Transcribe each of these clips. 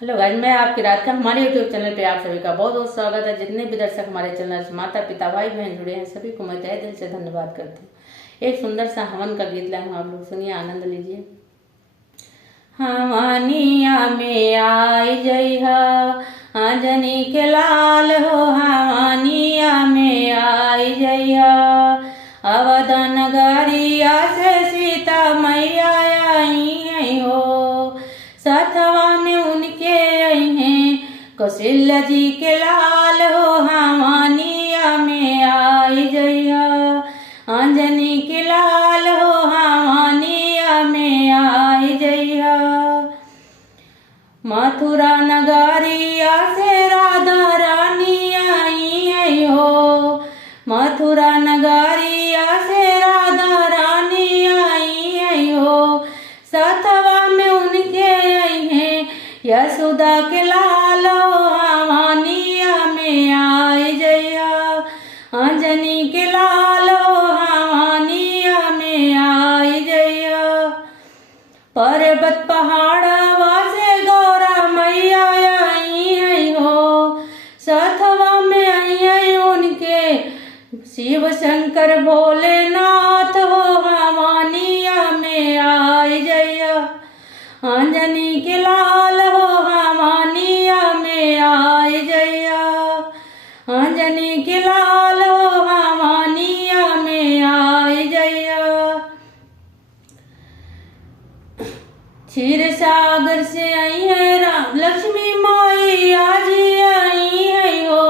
Hello guys, मैं आपकी राधिका। हमारे यूट्यूब चैनल पे आप सभी का बहुत बहुत स्वागत है। जितने भी दर्शक हमारे चैनल से माता पिता भाई बहन जुड़े हैं, सभी को मैं तहे दिल से धन्यवाद करती हूँ। एक सुंदर सा हवन का गीत लाए हूँ, आप लोग सुनिए, आनंद लीजिए। हवानिया में आई जइहा आंजनी के लाल हो, हवानिया में आई जइहा अवध नगरिया से सीता मैया आई है हो। सतवा में उनके आई हैं कौशल्या जी के लाल हो, हवानिया में आई जइहा आंजनी के लाल हो, हवानिया में आई जइहा। मथुरा नगरिया से राधा रानी आई है हो, मथुरा नगरिया से राधा रानी आई है हो। सतवा में उनके आई हैं यशोदा के लाल हो, हवानिया में आई जइहा आंजनी के लाल हो, हवानिया में आई जइहा। पर्वत पहाड़वा से गौरा मैया आई है हो, सतवा में आई है उनके शिव शंकर भोलेनाथ हो, हवानिया में आई जइहा आंजनी के लाल हो, हवानिया में आई जइहा आंजनी के लाल हो, हवानिया में आई जइहा। क्षीर सागर से आई है राम लक्ष्मी माई आज आई है हो,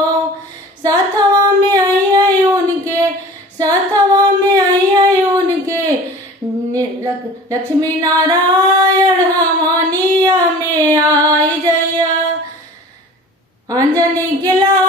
सतवा में आई है उनके, सतवा में आई है उनके लक्ष्मी नारायण, हवानिया में आई जइहा आंजनी के लाल